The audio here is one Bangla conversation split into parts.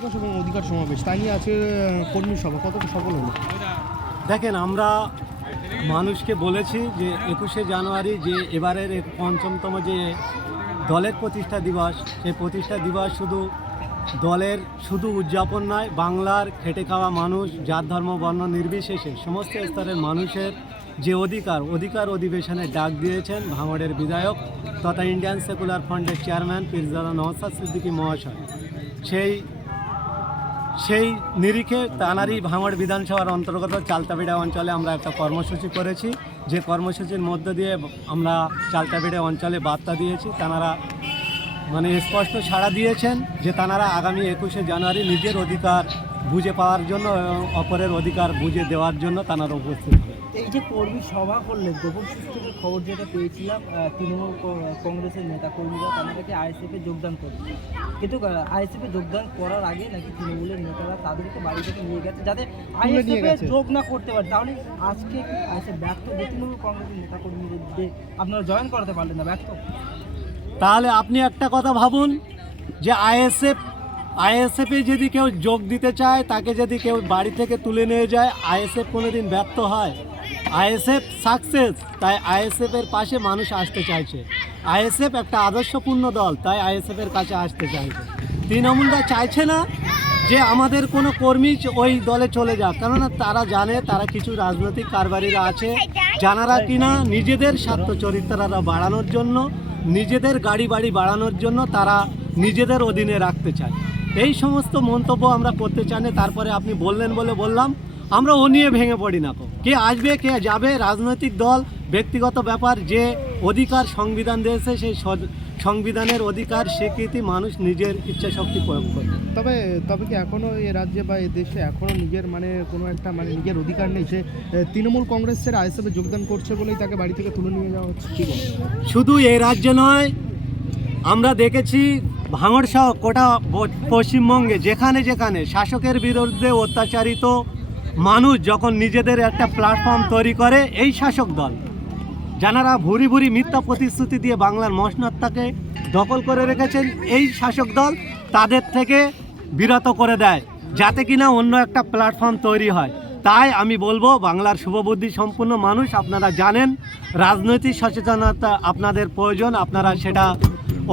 দিবস এবং অধিকার সমাবেশ তাই নিয়ে আছে কর্মী সভা কতটা সফল হলো? দেখেন, আমরা মানুষকে বলেছি যে 21শে জানুয়ারি যে এবারের ৫৫তম যে দলের প্রতিষ্ঠা দিবস, সেই প্রতিষ্ঠা দিবস দলের শুধু উদযাপন নয়, বাংলার খেটে খাওয়া মানুষ, জাত ধর্ম বর্ণ নির্বিশেষে সমস্ত স্তরের মানুষের যে অধিকার অধিবেশনে ডাক দিয়েছেন ভাঙড়ের বিধায়ক তথা ইন্ডিয়ান সেকুলার ফ্রন্টের চেয়ারম্যান পীরজাদা নওশাদ সিদ্দিকী মহাশয়, সেই নিরিখে তানারই ভাঙড় বিধানসভার অন্তর্গত চালতাবিড়া অঞ্চলে আমরা একটা কর্মসূচি করেছি। যে কর্মসূচির মধ্য দিয়ে আমরা চালতাবিড়া অঞ্চলে বার্তা দিয়েছি, তানারা স্পষ্ট সাড়া দিয়েছেন যে তানারা আগামী 21শে জানুয়ারি নিজের অধিকার বুঝে পাওয়ার জন্য এবং অপরের অধিকার বুঝে দেওয়ার জন্য তানারা উপস্থিত হবে। এই যে কর্মী সভা করলেন, গোপন সূত্রের খবর যেটা পেয়েছিলাম, তৃণমূল কংগ্রেসের নেতা কর্মীরা তাদেরকে আইএসএফে যোগদান করবে, কিন্তু আইএসএফে যোগদান করার আগে নাকি তৃণমূলের নেতারা তাদেরকে বাড়ি থেকে নিয়ে গেছে যাতে আইএসএফে যোগ না করতে পারে। তাহলে আজকে কি আইএসএফ ব্যর্থ? যে তৃণমূল কংগ্রেসের নেতা কর্মীদের আপনারা জয়েন করাতে পারলেন না, ব্যর্থ? তাহলে আপনি একটা কথা ভাবুন যে আইএসএফে যদি কেউ যোগ দিতে চায়, তাকে যদি কেউ বাড়ি থেকে তুলে নিয়ে যায়, আইএসএফ কোনোদিন ব্যর্থ হয়? আইএসএফ সাকসেস, তাই আইএসএফের পাশে মানুষ আসতে চাইছে। আইএসএফ একটা আদর্শপূর্ণ দল, তাই আইএসএফের কাছে আসতে চাইছে। তৃণমূলরা চাইছে না যে আমাদের কোনো কর্মী ওই দলে চলে যাক, কেননা তারা জানে তারা কিছু রাজনৈতিক কারবারিরা আছে যারা কিনা নিজেদের স্বার্থ চরিত্ররা বাড়ানোর জন্য, নিজেদের গাড়ি বাড়ি বাড়ানোর জন্য তারা নিজেদের অধীনে রাখতে চায়। এই সমস্ত মন্তব্য আমরা করতে চাই না। তারপরে আপনি বললেন বলে বললাম, আমরা ও নিয়ে ভেঙে পড়ি না। কে আসবে কে যাবে রাজনৈতিক দল ব্যক্তিগত ব্যাপার। যে অধিকার সংবিধান দিয়েছে, সেই সংবিধানের অধিকার স্বীকৃতি মানুষ নিজের ইচ্ছা শক্তি প্রয়োগ করে। তবে কি এখনও এ রাজ্যে বা এ দেশে এখনও নিজের কোনো একটা নিজের অধিকার নেই? সে তৃণমূল কংগ্রেসের আইএসএফে যোগদান করছে বলেই তাকে বাড়ি থেকে তুলে নিয়ে যাওয়া হচ্ছে। ঠিক আছে, শুধু এই রাজ্যে নয়, আমরা দেখেছি ভাঙড় সহ গোটা পশ্চিমবঙ্গে যেখানে যেখানে শাসকের বিরুদ্ধে অত্যাচারিত মানুষ যখন নিজেদের একটা প্ল্যাটফর্ম তৈরি করে, এই শাসক দল যারা ভুরি ভুরি মিথ্যা প্রতিশ্রুতি দিয়ে বাংলার মসনদটাকে দখল করে রেখেছেন, এই শাসক দল তাদের থেকে বিরত করে দেয় যাতে কিনা অন্য একটা প্ল্যাটফর্ম তৈরি হয়। তাই আমি বলবো, বাংলার শুভবুদ্ধি সম্পন্ন মানুষ, আপনারা জানেন রাজনৈতিক সচেতনতা আপনাদের প্রয়োজন, আপনারা সেটা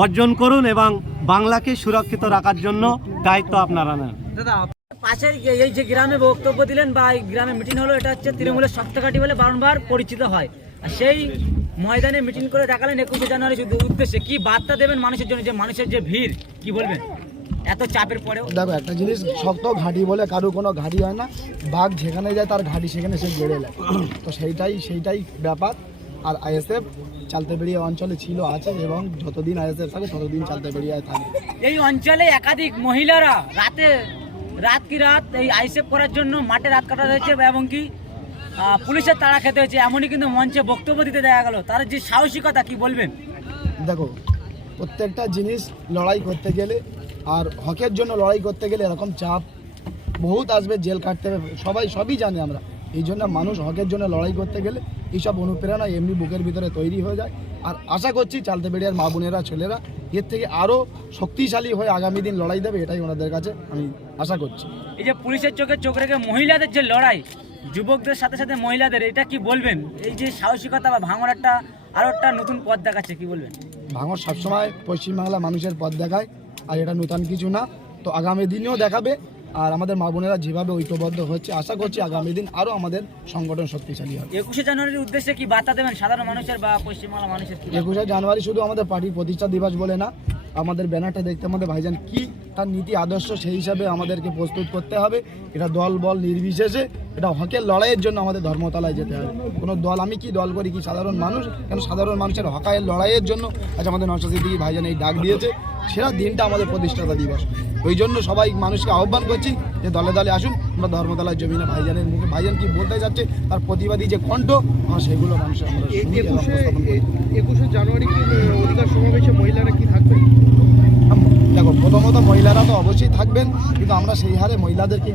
অর্জন করুন এবং বাংলাকে সুরক্ষিত রাখার জন্য দায়িত্ব আপনারা নেন। দাদা, পাশের এই যে গ্রামে বক্তব্য দিলেন বা এই গ্রামে মিটিং হলো, এটা হচ্ছে তৃণমূলের সপ্তাহকাঠি বলে বারবার পরিচিত হয়। আর সেই ময়দানে মিটিং করে দেখালেন 21শে জানুয়ারি উদ্দেশ্যে কি বার্তা দেবেন মানুষের জন্য? যে মানুষের যে ভিড়, কি বলবেন এত চাপের পরেও? দেখো, একটা জিনিস, শক্ত ঘাঁটি বলে কারো কোনো ঘাঁটি হয় না। বাঘ যেখানে যায় তার ঘাঁটি সেখানে সে গেড়ে নেয়, তো সেইটাই ব্যাপার। আর আইএসএফ চালতাবিড়িয়া অঞ্চলে ছিল, আছে এবং যতদিন আইএসএফ থাকে ততদিন চালতাবিড়িয়ায় থাকে। এই অঞ্চলে একাধিক মহিলারা রাত এই আইএসএফ করার জন্য মাঠে রাত কাটা হয়েছে এবং কি পুলিশের তাড়া খেতে হয়েছে, এমনই কিন্তু মঞ্চে বক্তব্য দিতে দেখা গেল। তার যে সাহসিকতা, কি বলবেন? দেখো, প্রত্যেকটা জিনিস লড়াই করতে গেলে আর হকের জন্য লড়াই করতে গেলে এরকম চাপ বহুত আসবে, জেল কাটতে হবে, সবই জানি আমরা। এই জন্য মানুষ হকের জন্য লড়াই করতে গেলে এইসব অনুপ্রেরণা এমনি বুকের ভিতরে তৈরি হয়ে যায়। আর আশা করছি চালতাবিড়িয়ার মা বোনেরা, ছেলেরা এর থেকে আরও শক্তিশালী হয়ে আগামী দিন লড়াই দেবে, এটাই ওনাদের কাছে আমি আশা করছি। এই যে পুলিশের চোখে চোখ রেখে মহিলাদের যে লড়াই, যুবকদের সাথে সাথে মহিলাদের, এটা কি বলবেন? এই যে সাহসিকতা বা ভাঙড় আরও একটা নতুন পথ দেখাচ্ছে, কি বলবেন? ভাঙড় সবসময় পশ্চিমবাংলা মানুষের পথ দেখায়, আর এটা নতুন কিছু না, তো আগামী দিনেও দেখাবে। আর আমাদের মা বোনেরা যেভাবে ঐক্যবদ্ধ হচ্ছে, আশা করছি আগামী দিন আরও আমাদের সংগঠন শক্তিশালী হবে। 21শে জানুয়ারির উদ্দেশ্যে কি বার্তা দেবেন সাধারণ মানুষের বা পশ্চিমবাংলা মানুষের? 21শে জানুয়ারি শুধু আমাদের পার্টির প্রতিষ্ঠা দিবস বলে না, আমাদের ব্যানারটা দেখতে আমাদের ভাইজান কি তার নীতি আদর্শ, সেই হিসাবে আমাদেরকে প্রস্তুত করতে হবে। এটা দল বল নির্বিশেষে, এটা হকের লড়াইয়ের জন্য আমাদের ধর্মতলায় যেতে হবে। কোনো দল, আমি কি দল করি কি সাধারণ মানুষ, কেন সাধারণ মানুষের হকের লড়াইয়ের জন্য আজ আমাদের নওশাদ সিদ্দিকী ভাইজান এই ডাক দিয়েছে, সেরা দিনটা আমাদের প্রতিষ্ঠাতা দিবস। ওই জন্য সবাই মানুষকে আহ্বান করছি যে দলে দলে আসুন, আমরা ধর্মতলার জমিনে ভাইজানের মুখে ভাইজান কি বলতে যাচ্ছে, তার প্রতিবাদী যে কণ্ঠ, সেগুলো মানুষের আমরা 21শে জানুয়ারি কি অধিকার সমাবেশে মহিলারা কি থাকবে? দেখো, দেখো প্রথমত মহিলারা তো অবশ্যই থাকবেন, কিন্তু আমরা সেই হারে মহিলাদেরকে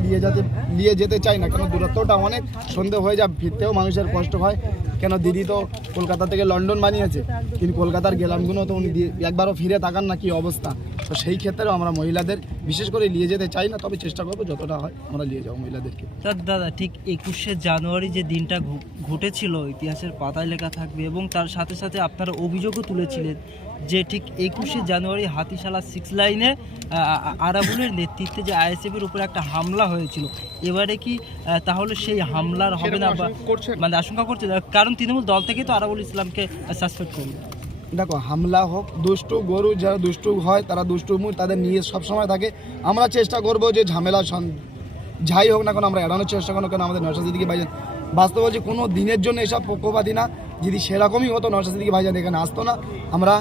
নিয়ে যেতে চাই না, কেন দূরত্বটা অনেক, সন্ধে হয়ে যায়, ফিরতেও মানুষের কষ্ট হয়। কেন দিদি তো কলকাতা থেকে লন্ডন বানিয়েছে, কিন্তু কলকাতার গেলামগুলো তো উনি একবারও ফিরে তাকান না কি অবস্থা। তো সেই ক্ষেত্রেও আমরা মহিলাদের বিশেষ করে নিয়ে যেতে চাই না, তবে চেষ্টা করবো যতটা হয় আমরা নিয়ে যাবো মহিলাদেরকে। দাদা ঠিক 21শে জানুয়ারি যে দিনটা ঘটেছিল ইতিহাসের পাতায় লেখা থাকবে, এবং তার সাথে সাথে আপনারা অভিযোগও তুলেছিলেন যে ঠিক 21শে জানুয়ারি হাতিশালা 6 লাইনে আরাবুলের নেতৃত্বে যে আইএসএফের উপর একটা হামলা হয়েছিল, এবারে কি তাহলে সেই হামলার হবে না, বা মানে আশঙ্কা করছে? কারণ তৃণমূল দল থেকে তো আরাবুল ইসলামকে সাসপেন্ড করবে। দেখো হামলা হোক, দুষ্টু গরু যারা দুষ্টু হয় তারা দুষ্টু মুখ তাদের নিয়ে সবসময় থাকে। আমরা চেষ্টা করবো যে ঝামেলা যাই হোক না কেন আমরা এড়ানোর চেষ্টা করবো, কেন আমাদের নওশাদ সিদ্দিকী ভাইজান বাস্তব বলছি কোনো দিনের জন্য এসব পক্ষপাতী না। যদি সেরকমই হতো নওশাদ সিদ্দিকী ভাইজান এখানে আসতো না। আমরা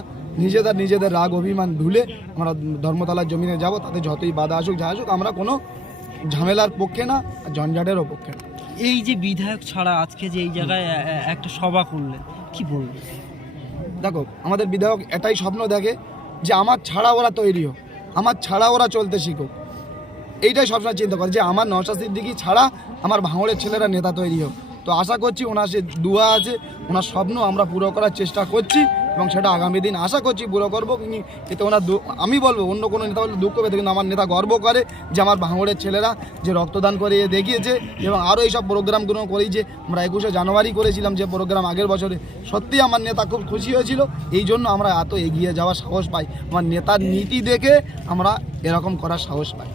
নিজেদের রাগ অভিমান ভুলে আমরা ধর্মতলার জমিনে যাব, তাতে যতই বাধা আসুক যা আসুক, আমরা কোনো ঝামেলার পক্ষে না, ঝঞ্ঝাটেরও পক্ষে না। এই যে বিধায়ক ছাড়া আজকে যে এই জায়গায় একটা সভা করলেন, কি বলবেন? দেখো আমাদের বিধায়ক এটাই স্বপ্ন দেখে যে আমার ছাড়া ওরা তৈরি হোক, আমার ছাড়া ওরা চলতে শিখুক। এইটাই সবসময় চিন্তা করে যে আমার নওশাদ সিদ্দিকী ছাড়া আমার ভাঙড়ের ছেলেরা নেতা তৈরি হোক। তো আশা করছি ওনার সে দুয়া আছে, ওনার স্বপ্ন আমরা পুরো করার চেষ্টা করছি, এবং সেটা আগামী দিন আশা করছি পুরো করবো। কিন্তু ওনার আমি বলবো অন্য কোনো নেতা বলে দুঃখ পেতে, কিন্তু আমার নেতা গর্ব করে যে আমার ভাঙড়ের ছেলেরা যে রক্তদান করে দেখিয়েছে, এবং আরও এইসব প্রোগ্রামগুলো করেছে। আমরা 21শে জানুয়ারি করেছিলাম যে প্রোগ্রাম আগের বছরে, সত্যি আমার নেতা খুব খুশি হয়েছিল। এই জন্য আমরা এত এগিয়ে যাওয়ার সাহস পাই, আমার নেতার নীতি দেখে আমরা এরকম করার সাহস পাই।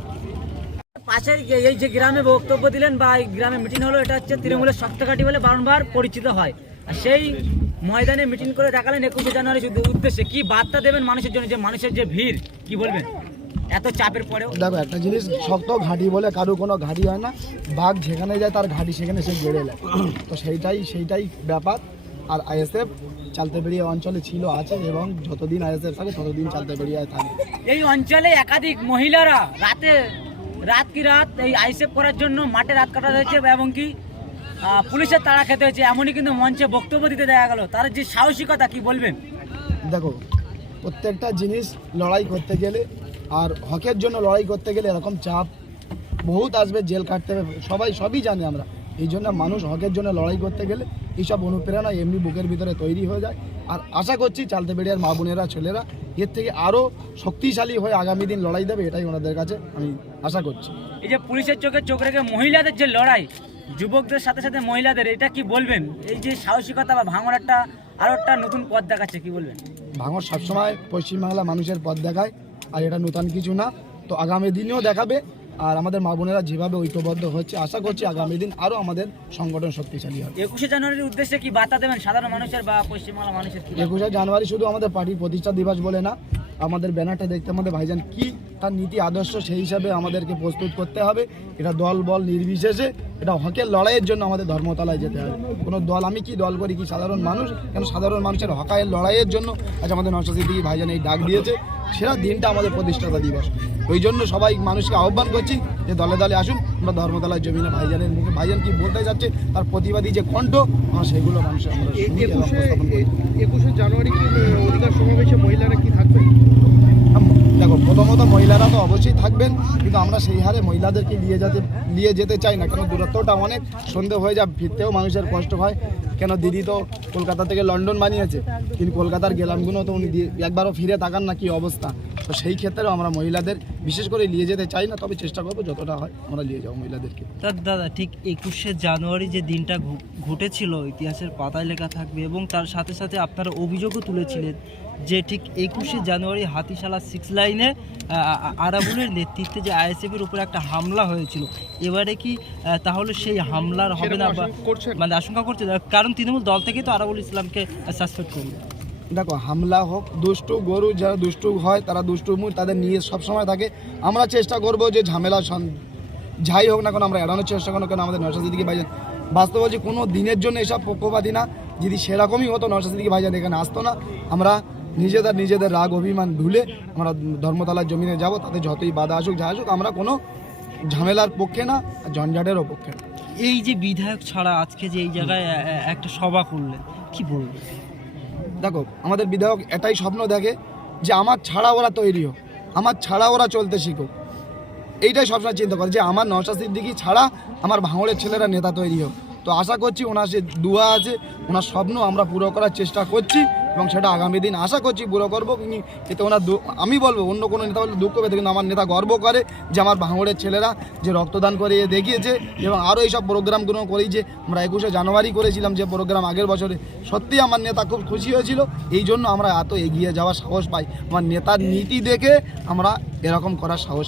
পাশের এই যে গ্রামে বক্তব্য দিলেন বা এই গ্রামে মিটিং হলো, এটা হচ্ছে তৃণমূলের সপ্তাহঘাটি বলে বারবার পরিচিত হয়। আর সেই ময়দানে মিটিং করে দেখালেন 21শে জানুয়ারি উদ্দেশ্যে কি বার্তা দেবেন মানুষের জন্য, যে মানুষের যে ভিড়, কি বলবেন এত চাপের পরেও? দেখো একটা জিনিস, শক্ত ঘাঁটি বলে কারো কোনো ঘাঁটি হয় না, বাঘ যেখানে যায় তার ঘাঁটি সেখানে সে গেড়ে নেয়। তো সেইটাই ব্যাপার। আর আইএসএফ চালতেবেড়িয়া অঞ্চলে ছিল, আছে, এবং যতদিন আইএসএফ থাকে ততদিন চালতেবেড়িয়ায় থাকে। এই অঞ্চলে একাধিক মহিলারা রাত এই আইসেফ করার জন্য মাঠে রাত কাটা হয়েছে, এবং কি পুলিশের তাড়া খেতে হয়েছে, এমনই কিন্তু মঞ্চে বক্তব্য দিতে দেখা গেল। তার যে সাহসিকতা, কি বলবেন? দেখো প্রত্যেকটা জিনিস লড়াই করতে গেলে আর হকের জন্য লড়াই করতে গেলে এরকম চাপ বহুত আসবে, জেল কাটতে হবে, সবই জানি আমরা। এই জন্য মানুষ হকের জন্য লড়াই করতে গেলে এইসব অনুপ্রেরণা এমনি বুকের ভিতরে তৈরি হয়ে যায়। আর আশা করছি চালতেবেড়িয়ার মা বোনেরা ছেলেরা এর থেকে আরও শক্তিশালী হয়ে আগামী দিন লড়াই দেবে, এটাই ওনাদের কাছে আমি আশা করছি। এই যে পুলিশের চোখে চোখ রেখে মহিলাদের যে লড়াই, যুবকদের সাথে সাথে মহিলাদের, এটা কি বলবেন? এই যে সাহসিকতা বা ভাঙড় আরও একটা নতুন পথ দেখাচ্ছে, কি বলবেন? ভাঙড় সবসময় পশ্চিমবাংলা মানুষের পথ দেখায়, আর এটা নতুন কিছু না। তো আগামী দিনেও দেখাবে। আর আমাদের মা বোনেরা যেভাবে ঐক্যবদ্ধ হচ্ছে, আশা করছি আগামী দিন আরও আমাদের সংগঠন শক্তিশালী হবে। 21শে জানুয়ারির উদ্দেশ্যে কি বার্তা দেবেন সাধারণ মানুষের বা পশ্চিমবাংলা মানুষের? 21শে জানুয়ারি শুধু আমাদের পার্টির প্রতিষ্ঠা দিবস বলে না, আমাদের ব্যানারটা দেখতে আমাদের ভাইজান কি তার নীতি আদর্শ, সেই হিসাবে আমাদেরকে প্রস্তুত করতে হবে। এটা দল বল নির্বিশেষে, এটা হকের লড়াইয়ের জন্য আমাদের ধর্মতলায় যেতে হবে। কোনো দল, আমি কি দল করি কি সাধারণ মানুষ, কেন সাধারণ মানুষের হকের লড়াইয়ের জন্য আজ আমাদের নওশাদ সিদ্দিকী ভাইজান এই ডাক দিয়েছে, সেরা দিনটা আমাদের প্রতিষ্ঠাতা দিবস। ওই জন্য সবাই মানুষকে আহ্বান করছি যে দলে দলে আসুন, আমরা ধর্মতলার জমিনে ভাইজানের মুখে ভাইজান কি বলতে যাচ্ছে তার প্রতিবাদী যে কণ্ঠ, আমরা সেগুলো মানুষের আমরা শুনি এবং উপস্থাপন করি। 21শে জানুয়ারি কি অধিকার সমাবেশে মহিলারা কি থাকবে? দেখো প্রথমত মহিলারা তো অবশ্যই থাকবেন, কিন্তু আমরা সেই হারে মহিলাদেরকে নিয়ে যেতে চাই না, কেন দূরত্বটা অনেক, সন্ধে হয়ে যায়, ফিরতেও মানুষের কষ্ট হয়। কেন দিদি তো কলকাতা থেকে লন্ডন বানিয়েছে, কিন্তু কলকাতার গেলামগুলো তো উনি একবারও ফিরে তাকান না কি অবস্থা। তো সেই ক্ষেত্রেও আমরা মহিলাদের বিশেষ করে নিয়ে যেতে চাই না, তবে চেষ্টা করবো যতটা হয় আমরা নিয়ে যাবো মহিলাদেরকে। দাদা ঠিক 21শে জানুয়ারি যে দিনটা ঘটেছিল ইতিহাসের পাতায় লেখা থাকবে, এবং তার সাথে সাথে আপনারা অভিযোগও তুলেছিলেন যে ঠিক 21শে জানুয়ারি হাতিশালা 6 লাইনে আরাবুলের নেতৃত্বে যে আইএসএফের উপর একটা হামলা হয়েছিল, এবারে কি তাহলে সেই হামলার হবে না, বা মানে আশঙ্কা করছে? কারণ তৃণমূল দল থেকে তো আরাবুল ইসলামকে সাসপেন্ড করবে। দেখো হামলা হোক, দুষ্টু গরু যারা দুষ্টু হয় তারা দুষ্টু মুখ তাদের নিয়ে সবসময় থাকে। আমরা চেষ্টা করবো যে ঝামেলা যাই হোক না কেন আমরা এড়ানোর চেষ্টা করবো, কেন আমাদের নওশাদ সিদ্দিকী ভাইজান বাস্তব বলছি কোনো দিনের জন্য এসব পক্ষপাতী না। যদি সেরকমই হতো নওশাদ সিদ্দিকী ভাইজান এখানে আসতো না। আমরা নিজেদের রাগ অভিমান ভুলে আমরা ধর্মতলার জমিনে যাব, তাতে যতই বাধা আসুক যা আসুক, আমরা কোনো ঝামেলার পক্ষে না, ঝঞ্ঝাটেরও পক্ষে না। এই যে বিধায়ক ছাড়া আজকে যে এই জায়গায় একটা সভা করলেন, কি বলবেন? দেখো আমাদের বিধায়ক এটাই স্বপ্ন দেখে যে আমার ছাড়া ওরা তৈরি হোক, আমার ছাড়া ওরা চলতে শিখুক, এইটাই সবসময় চিন্তা করে যে আমার নওশাদ সিদ্দিকী ছাড়া আমার ভাঙড়ের ছেলেরা নেতা তৈরি হোক। তো আশা করছি ওনার সে দুয়া আছে, ওনার স্বপ্ন আমরা পুরো করার চেষ্টা করছি এবং সেটা আগামী দিন আশা করছি পুরো করবো। এতে ওনার আমি বলবো অন্য কোনো নেতা বললে দুঃখ পেতে, কিন্তু আমার নেতা গর্ব করে যে আমার ভাঙড়ের ছেলেরা যে রক্তদান করে দেখিয়েছে এবং আরও এইসব প্রোগ্রামগুলো করি, যে আমরা 21শে জানুয়ারি করেছিলাম যে প্রোগ্রাম আগের বছরে, সত্যি আমার নেতা খুব খুশি হয়েছিল। এই জন্য আমরা এত এগিয়ে যাওয়ার সাহস পাই, আমার নেতার নীতি দেখে আমরা এরকম করার সাহস